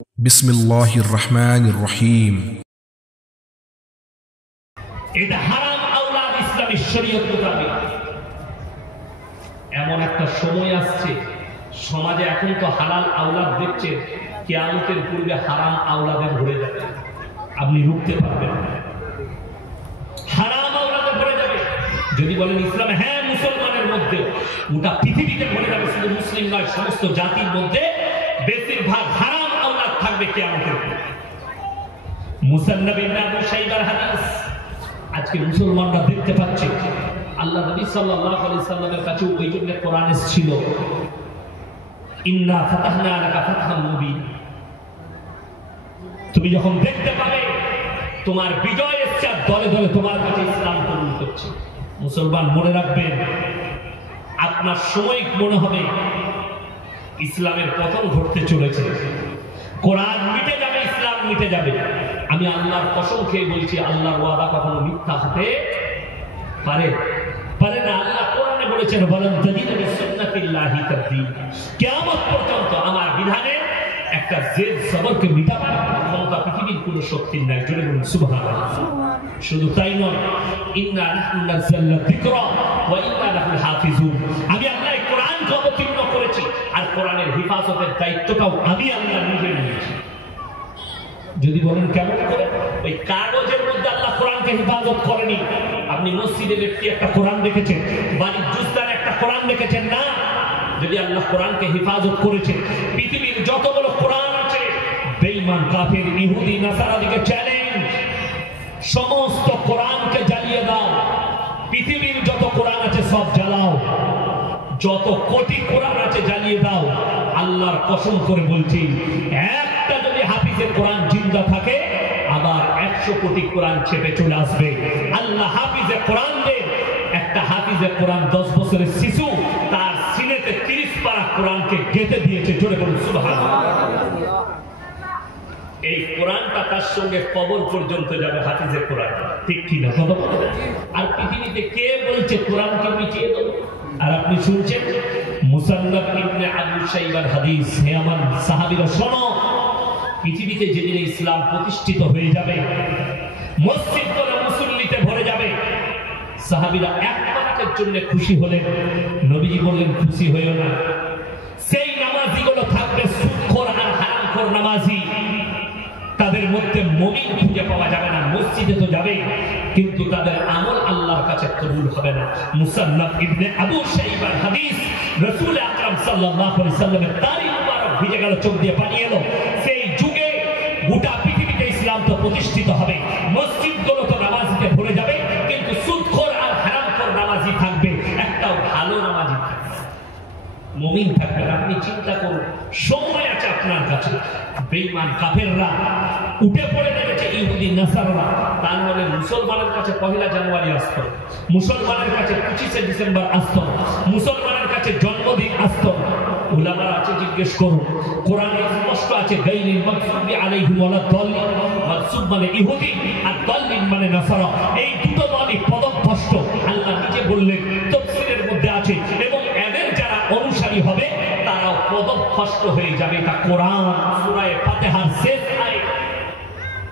বিসমিল্লাহির রহমানির রহিম। এটা হারাম আওলাদ ইসলামী শরীয়ত মোতাবেক। এমন একটা সময় আসছে সমাজে, এখন তো হালাল আওলাদ দেখছে, কিয়ামতের পূর্বে হারাম আওলাদে ভরে যাবে, আপনি রুখতে পারবেন না। হারাম আওলাদে ভরে যাবে। যদি বলেন ইসলামে, হ্যাঁ মুসলমানের মধ্যে, গোটা পৃথিবীতে ভরে যাবে, শুধু মুসলিম নয়, সমস্ত জাতির মধ্যে বেশিরভাগ হারাম আওলাদ থাকবে কিয়ামতের পূর্বে। মুসান্নাদ ইবনে আবু শাইবার হাদিস আজকে মুসলমানরা দেখতে পাচ্ছে। আল্লাহ নবী সাল্লাল্লাহু আলাইহি সাল্লামের কাছে ওই জন্য কোরআন এসেছিল, ইন্না ফাতাহনা লাকা ফাতহাম মুবিন। তুমি যখন দেখতে পাবে তোমার বিজয় এসেছে আর দলে দলে তোমার কাছে ইসলাম কবুল করছে, মুসলমান মনে রাখবেন, আপনার সাময়িক মনে হবে ইসলামের পতন ঘটতে চলেছে, কোরআন মিটে যাবে, ইসলাম মিটে যাবে। আমি আল্লাহর কসম খেয়ে বলছি, আল্লাহর ওয়াদা কখনো মিথ্যা হতে পারে না। আল্লাহ কোরআনে বলেছেন, বলেন তাজিদু বিসুন্নাতিল্লাহি তাবদীল। কিয়ামত পর্যন্ত আমার বিধানে একটা জেদ সবরকে মিটাবার ক্ষমতা পৃথিবীর কোনো শক্তির নাই। জোরে বলুন সুবহানাল্লাহ। শুধু তাই নয়, ইন্না নাহনু নাযালনা যিকরা ওয়া ইন্না লাহু হাফিজুন। আমি আল্লাহ কোরআনকে অবতীর্ণ করেছি আর কোরআনের হিফাজতের দায়িত্বটাও আমি আল্লাহ নিজে নিয়েছি। যদি বলেন কেমন করে, ওই কাগজের মধ্যে আল্লাহ কোরআনকে হেফাজত করেনি। আপনি মসজিদে ব্যক্তি একটা কোরআন রেখেছেন, বাড়ির জুস্তানে একটা কোরআন রেখেছেন না। যদি আল্লাহ কোরআনকে হেফাজত করেছে, পৃথিবীর যতগুলো কোরআন আছে, বেঈমান কাফের ইহুদি নাসারাদিকে চ্যালেঞ্জ, সমস্ত কোরআনকে জ্বালিয়ে দাও। পৃথিবীর যত কোরআন আছে সব জ্বালাও, যত কোটি কোরআন আছে জ্বালিয়ে দাও। আল্লাহর কসম করে বলছি, একটা যদি হাফিজের কোরআন জিন্দা থাকে, আবার 100 কোটি কোরআন ছেপে চলে আসবে। আল্লাহ হাফিজে কোরআন দেন। একটা হাফিজে কোরআন 10 বছরের শিশু তার সিনেতে 30 পারা কোরআনকে গেঁথে দিয়েছে। জোরে বলুন সুবহানাল্লাহ। এই কোরআনটা তার সঙ্গে কবর পর্যন্ত যাবে, হাফিজের কোরআন, ঠিক কি না? আর পৃথিবীতে কে বলছে কোরআনকে মিটিয়ে দাও? আর আপনি শুনছেন মুসান্নাদ ইবনে আবু শাইবার হাদিস। হে আমার সাহাবীরা শোনো, পৃথিবীতে যেদিন ইসলাম প্রতিষ্ঠিত হয়ে যাবে, মসজিদ গুলো মুসল্লিতে ভরে যাবে, সাহাবীরা এক মিনিটের জন্য খুশি হলেন। নবীজি বললেন, খুশি হইও না, সেই নামাজিগুলো থাকবে সুদখোর আর হারামখোর নামাজি। তাদের মধ্যে মুমিন খুঁজে পাওয়া যাবে না। মসজিদে তো যাবে, কিন্তু তাদের আমল আল্লাহর কাছে কবুল হবে না। মুসান্নাদ ইবনে আবু শাইবার হাদিস। রাসূল আকরাম সাল্লাল্লাহু আলাইহি সাল্লামের দাড়ি মুবারক ভিজে গেল, চোখ দিয়ে পানি এলো। সেই যুগে গোটা পৃথিবীতে ইসলাম তো প্রতিষ্ঠিত হবে, মসজিদগুলো তো নামাজিতে ভরে যাবে, কিন্তু সুদখোর আর হারামখোর নামাজি থাকবে, একটাও ভালো নামাজি থাকবে, মুমিন থাকবে না। আপনি চিন্তা করুন, সময় আছে আপনার কাছে। বেঈমান কাফেররা উঠে পড়ে লেগেছে, ইহুদি নাসারারা। তার মানে মুসলমানের কাছে 1 জানুয়ারি আসতো, মুসলমানের কাছে 25শে ডিসেম্বর আসতো, মুসলমানের কাছে জন্মদিন আসতো। উলামারা আছে, জিজ্ঞেস করুন, কোরআনে স্পষ্ট আছে, গায়রিল মাগদুবি আলাইহিম ওয়ালাদ দাল্লিন। মাগদুব মানে ইহুদি আর দাল্লিন মানে নাসারা। এই দুটো দলই পদভ্রষ্ট। আল্লাহ নিজে বললেন, তাফসীরের মধ্যে আছে, এবং এদের যারা অনুসারী হবে তারাও পদভ্রষ্ট হয়ে যাবে। এটা কোরআন সূরা ফাতিহার শেষ আয়াত।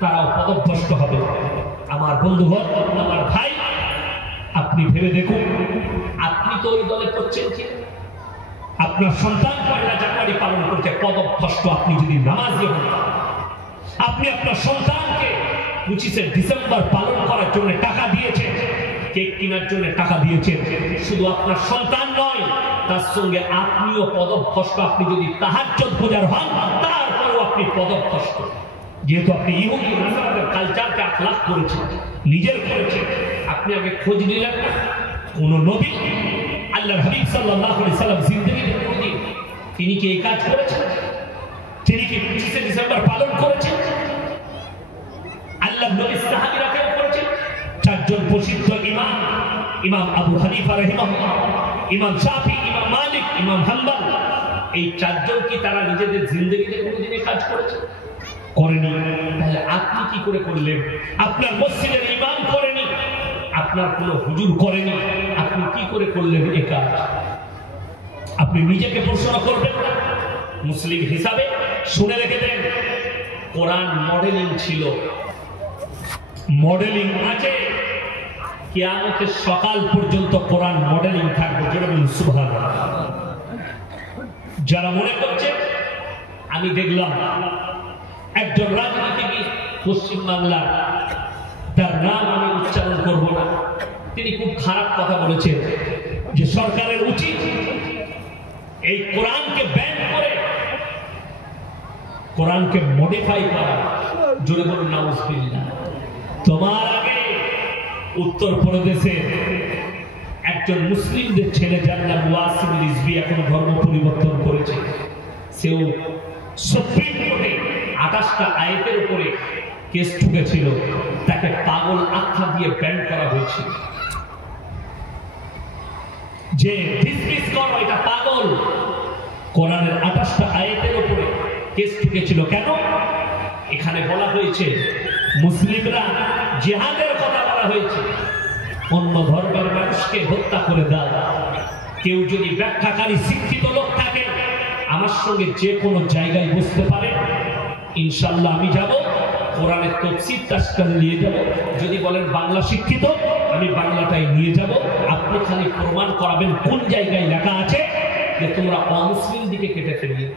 তারাও পদভ্রষ্ট হবে। আমার বন্ধুগণ, আমার ভাই, আপনি ভেবে দেখুন, আপনি তো ওই দলে করছেন কি? আপনার সন্তান 1 জানুয়ারি পালন করছে, পদভ্রষ্ট। আপনি যদি নামাজি হন, আপনি আপনার সন্তানকে 25শে ডিসেম্বর পালন করার জন্য টাকা দিয়েছেন, কেক কেনার জন্য টাকা দিয়েছেন। শুধু আপনার সন্তান নয়, তার সঙ্গে আপনিও পদভ্রষ্ট। আপনি যদি তাহাজ্জুদ পূজার হন, তারপরেও আপনি পদভ্রষ্ট। যেহেতু আপনি ইহুদি নাসারাদের কালচারকে আখলাক করেছেন, নিজের করেছেন। আপনি আগে খোঁজ নিলেন না কোন নবী, আল্লাহর হাবিব সাল্লাল্লাহু আলাইহি সাল্লাম জিন্দেগিতে কোনদিন তিনি কি এই কাজ করেছেন? তিনি কি 25শে ডিসেম্বর পালন করেছেন? আল্লাহর নবী সাহাবীরা কেউ করেছেন? 4 জন প্রসিদ্ধ ইমাম, ইমাম আবু হানিফা রাহিমাহুল্লাহ, ইমাম শাফি, ইমাম মালিক, ইমাম হাম্বল, এই 4 জন কি তারা নিজেদের জিন্দেগিতে কোনদিন এই কাজ করেছে? করেনি। তাহলে আপনি কি করে করলেন? আপনার মসজিদের ইমাম করেনি, আপনার কোনো হুজুর করেনি, আপনি কি করে করলেন এই কাজ? আপনি নিজেকে প্রশ্ন করবেন না। মুসলিম হিসাবে শুনে রেখে দেন, কোরআন মডেলিং ছিল, মডেলিং আছে, কিয়ামতের সকাল পর্যন্ত কোরআন মডেলিং থাকবে। যেরকম সুবহানাল্লাহ। যারা মনে করছে, আমি দেখলাম একজন রাজনীতিবিদ পশ্চিমবাংলার, তার নাম আমি উচ্চারণ করব না, তিনি খুব খারাপ কথা বলেছেন যে সরকারের উচিত এই কোরআনকে ব্যান করে কোরআনকে মডিফাই করা। জোরে বলুন নাউজুবিল্লাহ। তোমার আগে উত্তরপ্রদেশে একজন মুসলিমদের ছেলে, যার নাম ওয়াসিম রিজভী, এখন ধর্ম পরিবর্তন করেছে। সেও সুপ্রিম কোর্টে 28টা আয়াতের উপরে কেস ঠুকেছিল, তাকে পাগল আখ্যা দিয়ে ব্যান করা হয়েছিল। যে ডিসমিস করো, এটা পাগল। কোরআনের 28টা আয়াতের উপরে কেস ঠুকেছিল। কেন? এখানে বলা হয়েছে মুসলিমরা জিহাদের কথা বলা হয়েছে, অন্য ধর্মের মানুষকে হত্যা করে দাও। কেউ যদি ব্যাখ্যাকারী শিক্ষিত লোক থাকে, আমার সঙ্গে যে কোনো জায়গায় বসতে পারে, ইনশাল্লাহ আমি যাব, কোরআনের তাফসীর তাশকাল নিয়ে যাব। যদি বলেন বাংলা শিক্ষিত, আমি বাংলাটাই নিয়ে যাব। আপনি খালি প্রমাণ করাবেন কোন জায়গায় লেখা আছে যে তোমরা অমুসলিম দিকে কেটে ফেলিয়ে।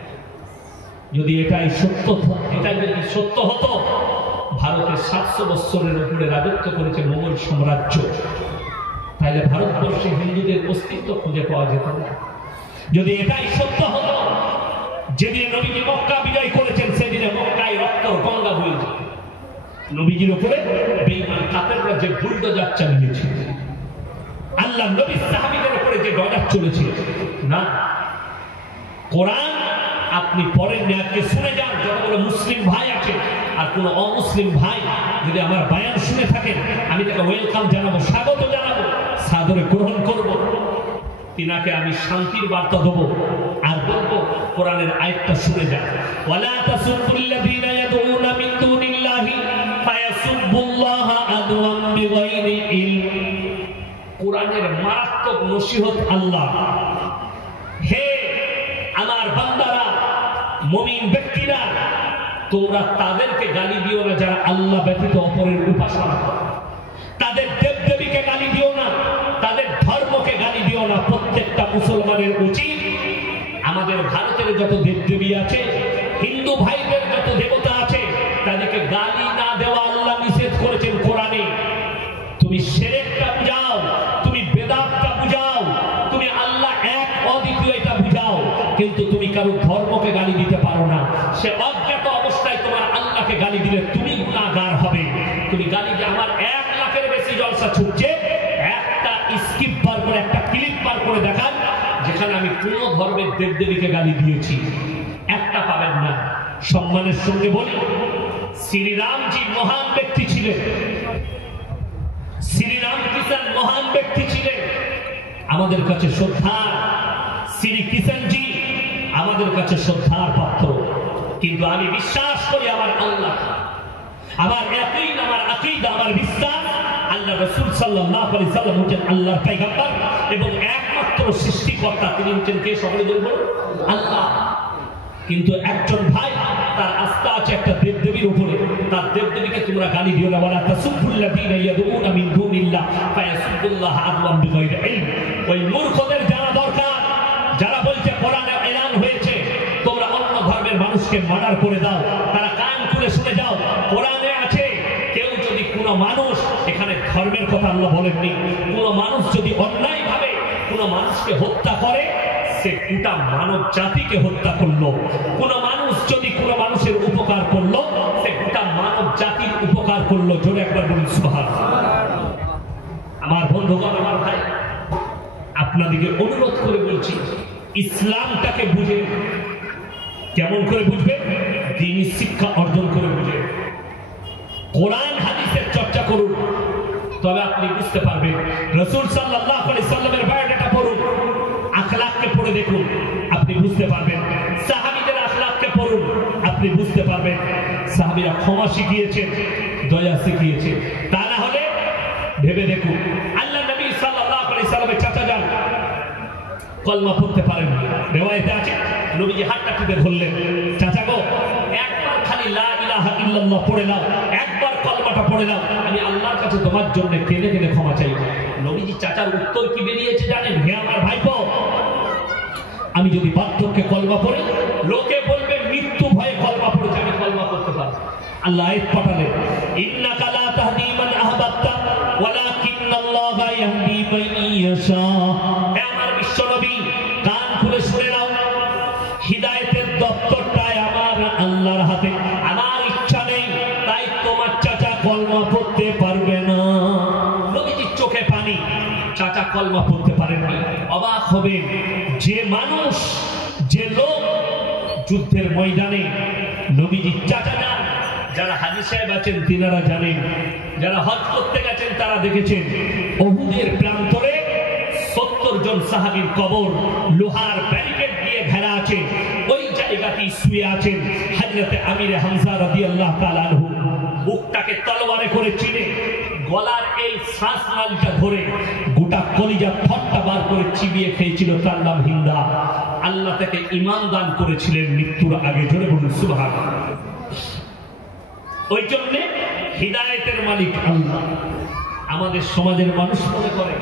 যদি এটাই সত্য, এটা যদি সত্য হতো, ভারতের 700 বছরের উপরে রাজত্ব করেছে মোগল সাম্রাজ্য, তাহলে ভারতবর্ষে হিন্দুদের অস্তিত্ব খুঁজে পাওয়া যেত না। যদি এটাই সত্য হতো, যেদিন নবীজি মক্কা বিজয় করেছেন, সেদিনে মক্কায় রক্তর গঙ্গা বইছে। নবীজির উপরে বেঈমান কাফেররা যে বুলডোজার চালিয়েছিল, আল্লাহ নবী সাহাবীদের উপরে যে ডজার চলেছিল না। কোরআন আপনি পড়েন না, আজকে শুনে যান। যতগুলো মুসলিম ভাই আছে আর কোন অমুসলিম ভাই যদি আমার বয়ান শুনে থাকেন, আমি তাকে ওয়েলকাম জানাবো, স্বাগত জানাবো, সাদরে গ্রহণ করব। তিনাকে আমি শান্তির বার্তা দেবো আর বলবো কোরআনের আয়াতটা শুনে যান। ওয়ালা তাসুবুল্লাযীনা ইয়াদউনা মিন দুনিল্লাহি ফায়াসুবুল্লাহা আদওয়াম বিগাইরি ইলম। কোরআনের মারাত্মক নসিহত আল্লাহ। হে আমার বান্দারা, মুমিন ব্যক্তিরা, তোমরা তাদেরকে গালি দিও না যারা আল্লাহ ব্যতীত অপরের উপাসনা করে। তাদের দেবদেবীকে গালি দিও না, তাদের ধর্মকে গালি দিও না। প্রত্যেকটা মুসলমানের উচিত, আমাদের ভারতের যত দেবদেবী আছে, হিন্দু ভাইদের যত দেবতা আছে, তাদেরকে গালি না দেওয়া আল্লাহ নিষেধ করেছেন কোরআনে। তুমি শিরকটা বুঝাও, তুমি বেদাতটা বুঝাও, তুমি আল্লাহ এক অদ্বিতীয় এটা বুঝাও, কিন্তু তুমি কারো ধর্মকে গালি দিতে পারো না। সে অজ্ঞাত অবস্থায় তোমার আল্লাহকে গালি দিলে তুমি গুনাহগার হবে। তুমি গালি দিয়ে, আমার 1 লাখের বেশি জলসা ছুটছে, একটা স্কিপ বার করে, একটা ক্লিপ বার করে দেখান যেখানে আমি কোন ধর্মের দেবদেবীকে গালি দিয়েছি, একটা পাবেন না। সম্মানের সঙ্গে বলি, শ্রীরামজি মহান ব্যক্তি ছিলেন, শ্রীরামকৃষ্ণ মহান ব্যক্তি ছিলেন, আমাদের কাছে শ্রদ্ধার। শ্রীকৃষ্ণজি আমাদের কাছে শ্রদ্ধার পাত্র। কিন্তু আমি বিশ্বাস করি আমার আল্লাহ, আমার ইয়াকিন, আমার আকীদা, আমার বিশ্বাস, আল্লাহ রাসূল সাল্লাল্লাহু আলাইহি সাল্লাম হচ্ছেন আল্লাহর পয়গম্বর এবং একমাত্র সৃষ্টিকর্তা। তিনি হচ্ছেন কে? সকলে বলবো আল্লাহ। কিন্তু একজন ভাই তার আস্থা আছে একটা দেবদেবীর উপরে, তার দেবদেবীকে তোমরা গালি দিও না। ওয়ালা তাসুবুল্লাযীনা ইয়াদউনা মিন দুনিল্লাহ ফায়াসুবুল্লাহা আদওয়াম বিগাইরি ইলম। ওই মূর্খদের জানা দরকার যারা বলছে কোরআনে এলান হয়েছে তোমরা অন্য ধর্মের মানুষকে মার্ডার করে দাও, তারা কান খুলে শুনে যাও। কোরআনে আছে, কেউ যদি কোনো মানুষ, এখানে ধর্মের কথা আল্লাহ বলেননি, কোনো মানুষ যদি অন্যায়ভাবে কোনো মানুষকে হত্যা করে, সে গোটা মানব জাতিকে হত্যা করলো। কোন মানুষ যদি কোন মানুষের উপকার করলো, সে গোটা মানব জাতির উপকার করলো। জোরে একবার বলুন সুবহানাল্লাহ। আমার বন্ধুগণ, আমার ভাই, আপনাদেরকে অনুরোধ করে বলছি, ইসলামটাকে বুঝে। কেমন করে বুঝবেন? দ্বীনি শিক্ষা অর্জন করে বুঝে, কোরআন হাদিসের চর্চা করুন, তবে আপনি বুঝতে পারবেন। রাসূল সাল্লাল্লাহু আলাইহি সাল্লামের বায়োডাটা পড়ুন, আখলাককে পড়ে দেখুন, আপনি বুঝতে পারবেন। সাহাবীদের আখলাককে পড়ুন, আপনি বুঝতে পারবেন। সাহাবীরা ক্ষমা শিখিয়েছেন, দয়া শিখিয়েছেন। তা না হলে ভেবে দেখুন, আল্লাহ নবী সাল্লাল্লাহু আলাইহি সাল্লামের চাচা যান কলমা পড়তে পারেন, রিওয়ায়েতে আছে নবীজি হাতটা টিপে ধরলেন, চাচা গো লা ইলাহা ইল্লাল্লাহ পড়ে নাও, একবার কলমাটা পড়ে নাও, আমি আল্লাহর কাছে তোমার জন্য কেঁদে কেঁদে ক্ষমা চাই। নবীজি চাচার উত্তর কি বেরিয়েছে জানেন? হে আমার ভাইপো, আমি যদি বার্ধক্যে কলমা পড়ি, লোকে বলবে মৃত্যু ভয়ে কলমা পড়েছে, আমি কলমা পড়তে পারি। আল্লাহ আয়াত পাঠালেন, ইন্নাকা লা তাহদি মান আহবাবতা ওয়ালাকিন্নাল্লাহা ইয়াহদি মান ইয়াশা। হে আমার বিশ্ব নবী, কান খুলে শুনে নাও, হিদায়াতের দপ্তরটাই আমার আল্লাহর হাতে। আমার ইচ্ছা নেই তাই তোমার চাচা কলমা পড়তে পারবে না। নবীজির চোখে পানি, চাচা কলমা পড়তে পারেননি। অবাক হবে যে মানুষ, যে লোক যুদ্ধের ময়দানে নবীজির চাচা যান। যারা হাজী সাহেব আছেন তিনারা জানেন, যারা হজ করতে গেছেন তারা দেখেছেন উহুদের প্রান্তরে 70 জন সাহাবীর কবর লোহার ব্যারিকেড দিয়ে ঘেরা আছে। ওই জায়গাতেই শুয়ে আছেন হযরতে আমির হামজা রাদিয়াল্লাহু তাআলা আনহু। বুকটাকে তলোয়ারে করে চিনে গলার এই শ্বাসনালীটা ধরে গোটা কলিজা থট্টা বার করে চিবিয়ে খেয়েছিল। তার নাম হিন্দা। আল্লাহ তাকে ঈমান দান করেছিলেন মৃত্যুর আগে। জোরে বলুন সুবহানাল্লাহ। ওই জন্য হিদায়াতের মালিক আল্লাহ। আমাদের সমাজের মানুষ মনে করে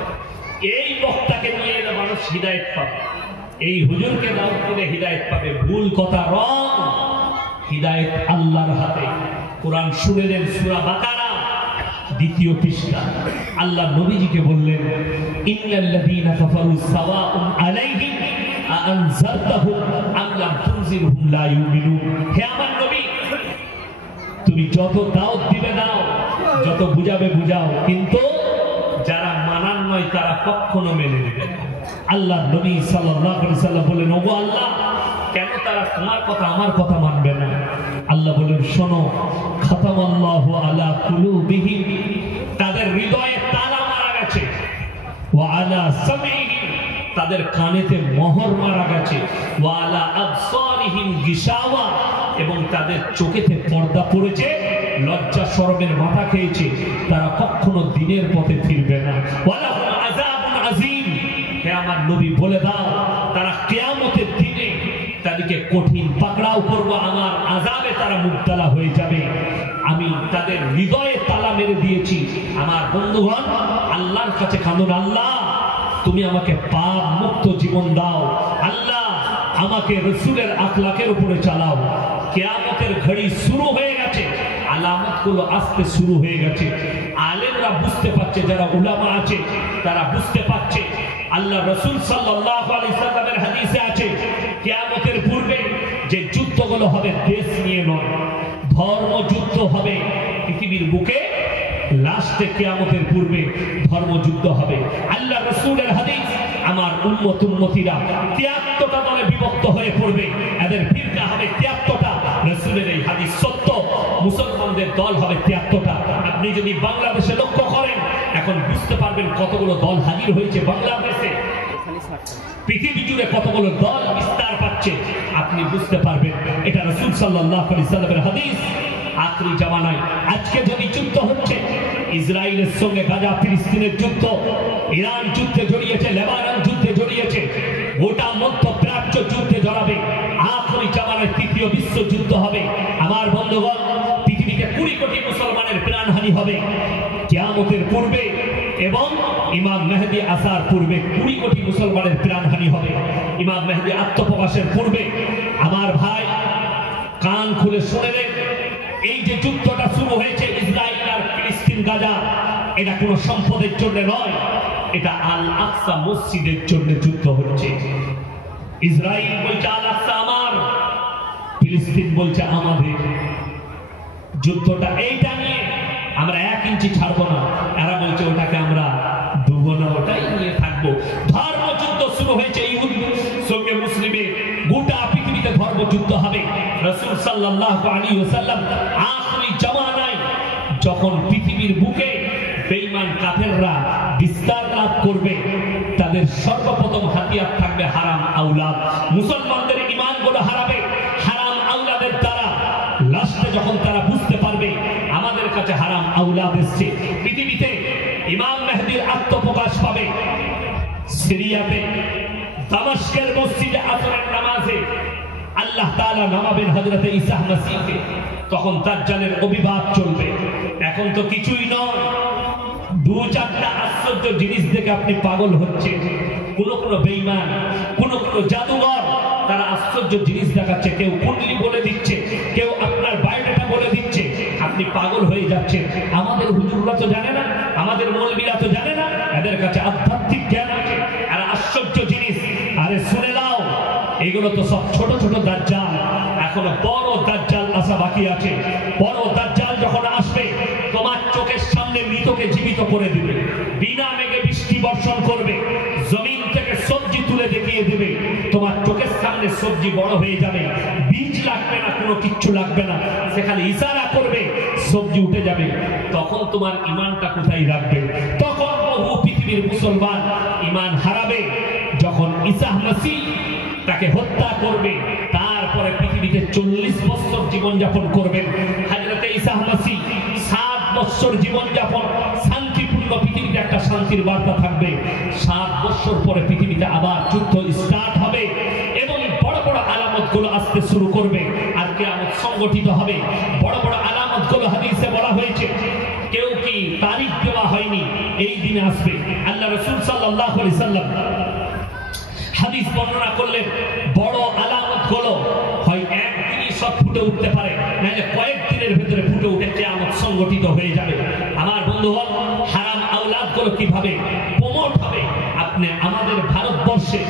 এই বক্তাকে নিয়ে এলে মানুষ হিদায়াত পাবে, এই হুজুরকে দাওয়াত দিলে হিদায়াত পাবে। ভুল কথা, রং। হিদায়াত আল্লাহর হাতে। কোরআন শুনেলেন সূরা বাকারা 2 পৃষ্ঠা। আল্লাহ নবীজিকে বললেন, ইন্নাল্লাযীনা কাফারু সাওয়াউন আলাইহিম আনজারতাহুম আম লাম তুনজিরহুম লা ইউমিনুন। হে আমার নবী, তুমি যত দাওয়াত দিবে দাও, যত বুঝাবে বুঝাও, কিন্তু যারা মানার নয় তারা কখনো মেনে নেবে না। আল্লাহ নবী সাল্লাল্লাহু আলাইহি সাল্লাম বলেন, ওগো আল্লাহ, কেন তারা তোমার কথা আমার কথা মানবে না? আল্লাহ বলেন, শোনো, খাতামাল্লাহু আলা কুলুবিহিম, তাদের হৃদয়ে তালা মারা গেছে, ওয়া আলা সামঈহিম, তাদের কানেতে মোহর মারা গেছে, ওয়া আলা আবসারিহিম গিশাওয়া, এবং তাদের চোখেতে পর্দা পড়েছে, লজ্জা শরমের মাথা খেয়েছে, তারা কখনো দিনের পথে ফিরবে না। ওয়ালাহুম আযাবুন আযীম। হে আমার নবী, বলে দাও তারা কিয়ামতের দিনে তাদেরকে কঠিন পাকড়াও করব, আমার আযাবে তারা মুবতালা হয়ে যাবে। আমি তাদের হৃদয়ে তালা মেরে দিয়েছি। আমার বন্ধুগণ, আল্লাহর কাছে কাঁদুন, আল্লাহ তুমি আমাকে পাপ মুক্ত জীবন দাও, আল্লাহ আমাকে রাসূলের আখলাকের উপরে চালাও। কিয়ামতের ঘড়ি শুরু হয়ে গেছে, আলামতগুলো আসতে শুরু হয়ে গেছে। আলেমরা বুঝতে পারছে, যারা উলামা আছে তারা বুঝতে পারছে। আল্লাহ রাসূল সাল্লাল্লাহু আলাইহি সাল্লামের হাদিসে আছে, কিয়ামতের পূর্বে যে যুদ্ধগুলো হবে দেশ নিয়ে নয়, ধর্মযুদ্ধ হবে পৃথিবীর বুকে। লাস্টে কিয়ামতের পূর্বে ধর্মযুদ্ধ হবে। আল্লাহ রাসূলের হাদিস, আমার উম্মত উম্মতিরা 73টা দলে বিভক্ত হয়ে পড়বে, এদের ফিরকা হবে 73টা। রাসূলের এই হাদিস সত্য। মুসলমানদের দল হবে 73টা। আপনি যদি বাংলাদেশে লক্ষ্য করেন, এখন বুঝতে পারবেন কতগুলো দল হাজির হয়েছে বাংলাদেশে, পৃথিবী জুড়ে কতগুলো দল বিস্তার পাচ্ছে, আপনি বুঝতে পারবেন এটা রাসূল সাল্লাল্লাহু আলাইহি সাল্লামের হাদিস। আখরি জামানায় আজকে যদি যুদ্ধ হচ্ছে, ইসরায়েলের সঙ্গে গাজা ফিলিস্তিনের যুদ্ধ, ইরান যুদ্ধে জড়িয়েছে, লেবানন যুদ্ধে জড়িয়েছে, গোটা মধ্যপ্রাচ্য যুদ্ধে জড়াবে। আখরি জামানায় 3য় বিশ্বযুদ্ধ হবে। আমার বন্ধুগণ, পৃথিবীতে 20 কোটি মুসলমানের প্রাণহানি হবে কিয়ামতের পূর্বে, এবং ইমাম মেহেদী আসার পূর্বে 20 কোটি মুসলমানের প্রাণহানি হবে। ইমাম মেহেদী আত্মপ্রকাশের পূর্বে। আমার ভাই, কান খুলে শুনে নেন, এই যে যুদ্ধটা শুরু হয়েছে ইসরায়েল আর ফিলিস্তিন গাজা, এটা কোনো সম্পদের জন্য নয়, এটা আল আকসা মসজিদের জন্য যুদ্ধ হচ্ছে। ইসরায়েল বলছে আল আকসা আমার, ফিলিস্তিন বলছে আমাদের। যুদ্ধটা এইটা নিয়ে আমরা 1 ইঞ্চি ছাড়বো না। এরা বলছে ওটাকে আমরা ডুবো না, ওটাই নিয়ে থাকবো। ধর্মযুদ্ধ শুরু হয়েছে ইহুদির সঙ্গে মুসলিমের। গোটা পৃথিবীতে ধর্মযুদ্ধ হবে। রাসূল সাল্লাল্লাহু আলাইহি ওয়াসাল্লাম আখরি জামানায় যখন পৃথিবীর বুকে বেঈমান কাফেররা বিস্তার লাভ করবে, তাদের সর্বপ্রথম হাতিয়ার থাকবে হারাম আওলাদ। মুসলমানদের ঈমানগুলো হারাবে হারাম আওলাদের দ্বারা। লাস্টে যখন তারা বুঝতে পারবে আমাদের কাছে হারাম আওলাদ এসছে, পৃথিবীতে ইমাম মেহেদীর আত্মপ্রকাশ পাবে। সিরিয়াতে দামেস্কের মসজিদে আসরের নামাজে আল্লাহ আল্লাহ তাআলা নামাবেন হযরত ঈসা মাসীহকে, তখন দাজ্জালের অভিবাদ চলবে। এখন তো কিছুই নয়, দু চারটা আশ্চর্য জিনিস দেখে আপনি পাগল হচ্ছেন। কোন বেঈমান, কোন জাদুঘর তারা আশ্চর্য জিনিস দেখাচ্ছে, কেউ কুণ্ডলি বলে দিচ্ছে, কেউ আপনার বায়োডাটা বলে দিচ্ছে, আপনি পাগল হয়ে যাচ্ছেন। আমাদের হুজুররা তো জানে না, আমাদের মৌলবীরা তো জানে না, এদের কাছে আধ্যাত্মিক জ্ঞান আছে আর আশ্চর্য জিনিস। আরে শুনে নাও, এগুলো তো সব ছোট ছোট দাজ্জাল, এখনো বড় দাজ্জাল আসা বাকি আছে। বড় দাজ্জাল যখন আসবে, তোমার চোখের সামনে মৃতকে জীবিত করে দিবে, বিনা মেঘে বৃষ্টি বর্ষণ করবে, জমিন থেকে সবজি তুলে দেখিয়ে দিবে, তোমার চোখের সামনে সবজি বড় হয়ে যাবে, বীজ লাগবে না, কোনো কিচ্ছু লাগবে না, সেখানে ইশারা করবে, সবজি উঠে যাবে। তখন তোমার ঈমানটা কোথায় রাখবে? তখন বহু পৃথিবীর মুসলমান ঈমান হারাবে। যখন ঈসা মাসীহ তাকে হত্যা করবে, তারপরে পৃথিবীতে 40 বছর জীবনযাপন করবেন হযরত ঈসা মাসীহ। 7 বছর জীবনযাপন শান্তিপূর্ণ, পৃথিবীতে একটা শান্তির বার্তা থাকবে। 7 বছর পরে পৃথিবীতে আবার যুদ্ধ স্টার্ট হবে এবং বড় বড় আলামতগুলো আসতে শুরু করবে, আর কিয়ামত সংগঠিত হবে। বড় বড় আলামতগুলো হাদিসে বলা হয়েছে, কেউ কি তারিখ দেওয়া হয়নি, এই দিনে আসবে। আল্লাহ রাসূল সাল্লাল্লাহু আলাইহি সাল্লাম হাদিস বর্ণনা করলেন, বড় আলামত হলো হয় একদিনই সব ফুটে উঠতে পারে, নাহলে কয়েকদিনের ভিতরে ফুটে উঠে কিয়ামত সংগঠিত হয়ে যাবে। আমার বন্ধুগণ, হারাম আওলাদ গুলো কিভাবে প্রমোট হবে? আপনি আমাদের ভারতবর্ষে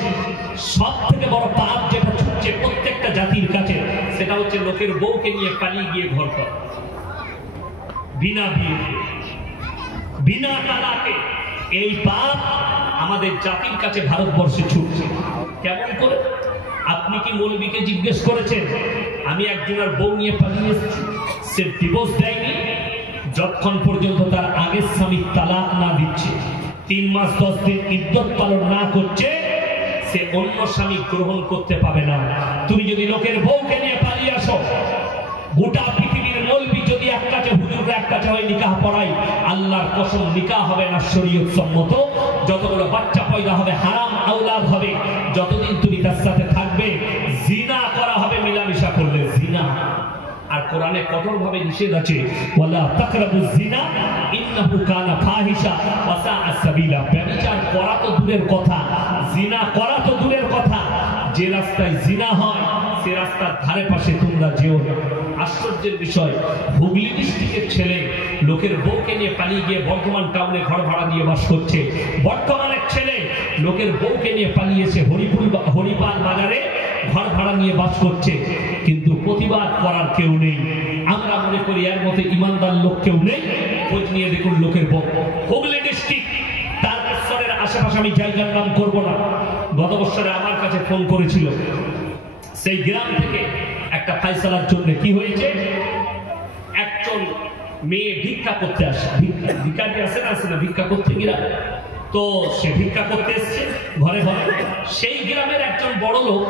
সব থেকে বড় পাপ যেটা ছুটছে প্রত্যেকটা জাতির কাছে, সেটা হচ্ছে লোকের বউকে নিয়ে পালিয়ে গিয়ে ঘর করা, বিনা বিয়ে, বিনা তালাকে। এই পাপ আমাদের জাতির কাছে ভারতবর্ষে ছুটছে। কেমন করে? আপনি কি মৌলবীকে জিজ্ঞেস করেছেন? আমি একজনের বউ নিয়ে পালিয়ে এসেছি, সে ডিভোর্স দেয়নি যতক্ষণ পর্যন্ত তার আগের স্বামী তালাক না দিচ্ছে, 3 মাস 10 দিন ইদ্যত পালন না করছে, সে অন্য স্বামী গ্রহণ করতে পাবে না। তুমি যদি লোকের বউকে নিয়ে পালিয়ে আসো, গোটা পৃথিবীর মৌলবী যদি এক কাছে, হুজুররা এক কাছে হয় নিকাহ পড়াই, আল্লাহর কসম নিকাহ হবে না শরীয়ত সম্মত। যতগুলো বাচ্চা পয়দা হবে হারাম আওলাদ হবে। যতদিন তুমি তার সাথে থাকবে, জিনা করা হবে, মিলামিশা করলে জিনা। আর কোরআনে কঠোর ভাবে নিষেধ আছে, ওয়ালা তাকরাবুজ জিনা ইন্নাহু কানা ফাহিশা ওয়া সাআ সাবিলা। ব্যভিচার করা তো দূরের কথা, জিনা করা তো দূরের কথা, যে রাস্তায় জিনা হয় সে রাস্তার ধারে পাশে তোমরা যেও না। আশ্চর্যের বিষয়, হুগলি ডিস্ট্রিক্টের ছেলে লোকের বউকে নিয়ে পালিয়ে গিয়ে বর্ধমান টাউনে ঘর ভাড়া দিয়ে বাস করছে। বর্তমানের ছেলে লোকের বউকে নিয়ে পালিয়েছে হরিপাল বাজারে ঘর ভাড়া নিয়ে বাস করছে, কিন্তু প্রতিবাদ করার কেউ নেই। আমরা মনে করি এর মধ্যে ইমানদার লোক কেউ নেই। খোঁজ নিয়ে দেখুন লোকের বউ। হুগলি ডিস্ট্রিক্ট তারকেশ্বরের আশেপাশে, আমি জায়গার নাম করবো না, গত বছরে আমার কাছে ফোন করেছিল, সেই গ্রাম থেকে একটা ফাইসালার জন্য কি হয়েছে, একজন মেয়ে ভিক্ষা করতে আসে, ভিক্ষাটি আসে না ভিক্ষা করতে গিয়ে, তো সে ভিক্ষা করতে এসছে ঘরে ঘরে। সেই গ্রামের একজন বড় লোক,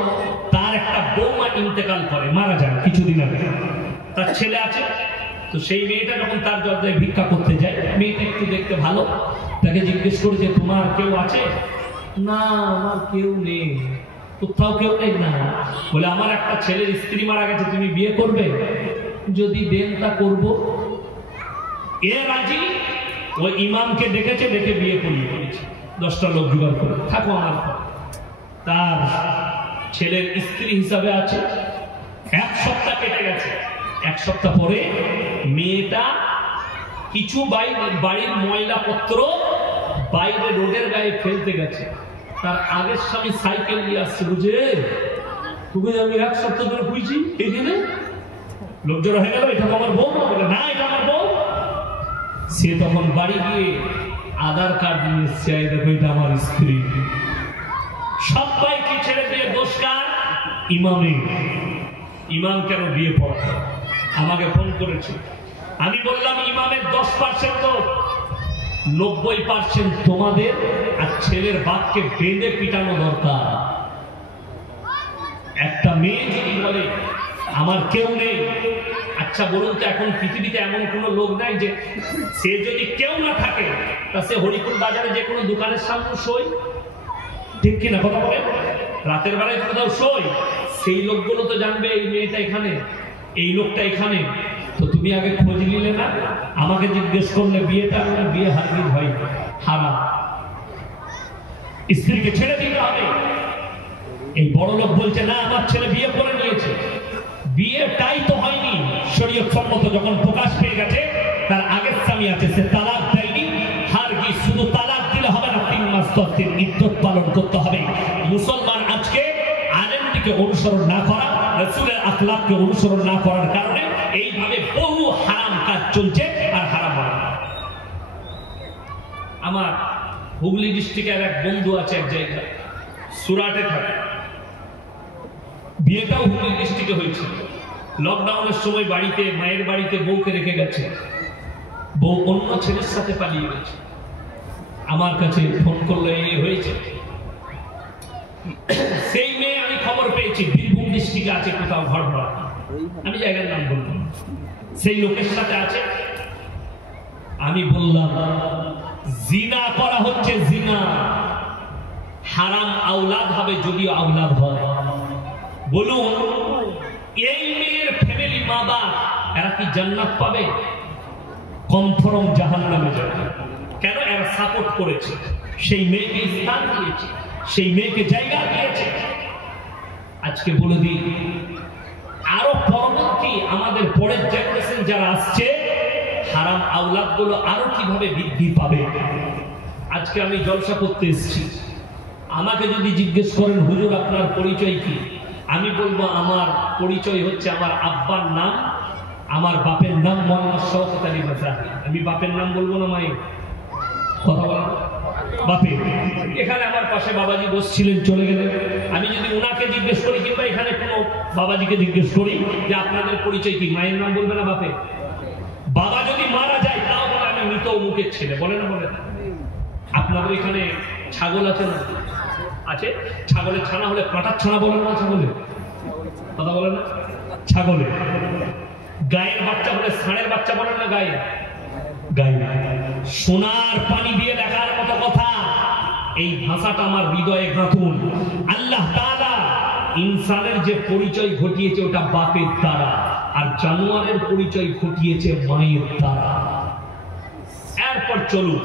তার একটা বৌমা ইন্তেকাল করে, মারা যায় কিছুদিন আগে, তার ছেলে আছে। তো সেই মেয়েটা যখন তার দরজায় ভিক্ষা করতে যায়, মেয়েটা একটু দেখতে ভালো, তাকে জিজ্ঞেস করেছে তোমার কেউ আছে? না, আমার কেউ নেই। কোথাও কেউ নেই? না। বলে আমার একটা ছেলের স্ত্রী মারা গেছে, তুমি বিয়ে করবে? যদি দেন তা করবো। এ রাজি। ওই ইমামকে ডেকেছে, ডেকে বিয়ে করিয়ে দিয়েছে, 10টা লোক জোগাড় করে, থাকো আমার। তার ছেলের স্ত্রী হিসাবে আছে। 1 সপ্তাহ কেটে গেছে। 1 সপ্তাহ পরে মেয়েটা কিছু বাড়ির ময়লাপত্র বাইরে রোডের গায়ে ফেলতে গেছে। তার আগের স্বামী সাইকেল নিয়ে আসছে, বুঝে তুমি আমি 1 সপ্তাহ ধরে বুঝছি, এই দিনে লোকজন হয়ে গেল, এটা আমার বউ না? বলে না, এটা আমার বউ। সে তখন বাড়ি গিয়ে আধার কার্ড নিয়ে এসছে, দেখো এটা আমার স্ত্রী। সবাইকে ছেড়ে দিয়ে দোষ কার? ইমামের। ইমাম কেন বিয়ে পড়াতে? আমাকে ফোন করেছে, আমি বললাম ইমামের 10% তো 90% তোমাদের, আর ছেলের বাপকে বেঁধে পিটানো দরকার। একটা মেয়ে যদি বলে আমার কেউ নেই, আচ্ছা বলুন তো এখন পৃথিবীতে এমন কোনো লোক নাই যে সে যদি কেউ না থাকে তা সে হরিপুর বাজারে যে কোনো দোকানের সামনে শোয়? ঠিক কিনা কথা বলে? রাতের বেলায় কোথাও শোয়? সেই লোকগুলো তো জানবে এই মেয়েটা এখানে, এই লোকটা এখানে, তো তুমি আগে খোঁজ নিলে না? আমাকে জিজ্ঞেস করলে বিয়েটা, বিয়ে হারগিজ হয় হারাম, স্ত্রীকে ছেড়ে দিতে হবে। এই বড় লোক বলছে না আমার ছেলে বিয়ে করে নিয়েছে, বিয়েটাই তো হয়নি শরীয়ত সম্মত। যখন প্রকাশ পেয়ে গেছে তার আগের স্বামী আছে, সে তালাক দেয়নি, হারগিজ শুধু তালাক দিলে হবে না, 3 মাস 10 দিন ইদ্যত পালন করতে হবে। মুসলমান আজকে আলেমটিকে অনুসরণ না করা, রাসূলের আখলাককে অনুসরণ না করার কারণে এইভাবে বহু হারাম কাজ চলছে আর হারাম হয়। আমার হুগলি ডিস্ট্রিক্টের এক বন্ধু আছে এক জায়গায়, সুরাটে থাকে, বিয়েটাও হুগলি ডিস্ট্রিক্টে হয়েছিল। লকডাউনের সময় বাড়িতে, মায়ের বাড়িতে বউকে রেখে গেছে, বউ অন্য ছেলের সাথে পালিয়ে গেছে। আমার কাছে ফোন করলো এই হয়েছে। সেই মেয়ে আমি খবর পেয়েছি বীরভূম ডিস্ট্রিক্টে আছে কোথাও ঘর ভাড়া, আমি জায়গার নাম বলবো, সেই লোকের সাথে আছে। আমি বললাম জিনা করা হচ্ছে, জিনা হারাম আওলাদ হবে, যদিও আওলাদ হয়। বলুন এই মেয়ের ফ্যামিলি, মা বাপ, এরা কি জান্নাত পাবে? কনফার্ম জাহান্নামে যাবে। কেন? এরা সাপোর্ট করেছে, সেই মেয়েকে স্থান দিয়েছে, সেই মেয়েকে জায়গা দিয়েছে। আজকে বলে দিই, আরো পরবর্তী আমাদের পরের জেনারেশন যারা আসছে, হারাম আওলাদ গুলো আরো কিভাবে বৃদ্ধি পাবে। আজকে আমি জলসা করতে এসেছি, আমাকে যদি জিজ্ঞেস করেন হুজুর আপনার পরিচয় কি, আমি বলবো আমার পরিচয় হচ্ছে আমার আব্বার নাম, আমার বাপের নাম মোহাম্মদ শওকত আলী মাজাহি। আমি বাপের নাম বলবো না, মায়ের কথা বলেন, বাপের। এখানে আমার পাশে বাবাজি বসছিলেন, চলে গেলেন। আমি যদি ওনাকে জিজ্ঞেস করি কিংবা এখানে কোনো বাবাজিকে জিজ্ঞেস করি যে আপনাদের পরিচয় কি, মায়ের নাম বলবে না বাপের? বাবা যদি মারা যায় তাও বলে আমি মৃত মুখের ছেলে, বলে না? বলে না? আপনাদের এখানে ছাগল আছে না? আছে। ছাগলের ছানা হলে কাঁটার ছানা বলে না? ছাগলের কথা বলে না? ছাগলের। গায়ের বাচ্চা হলে ষাঁড়ের বাচ্চা বলে না? গায়ে গায়ে। সোনার পানি দিয়ে দেখার মতো কথা। এই ভাষাটা আমার হৃদয়ে গাঁথুন। আল্লাহ তাআলা ইনসানের যে পরিচয় ঘটিয়েছে ওটা বাপের দ্বারা, আর জানোয়ারের পরিচয় ঘটিয়েছে মায়ের দ্বারা। এরপর চলুন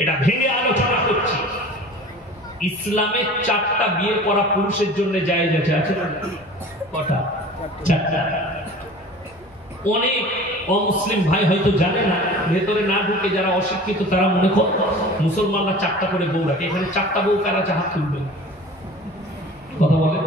এটা ভেঙে আলোচনা করছি। ইসলামে 4টা বিয়ে করা পুরুষের জন্য জায়েজ আছে, আছে না? কটা? 4টা। অনেক অমুসলিম ভাই হয়তো জানে না, ভেতরে না ঢুকে যারা অশিক্ষিত তারা মনে করে মুসলমানরা 4টা করে বউ রাখে। এখানে 4টা বউ কারা আছে? হাত তুলবেন, কথা বলে।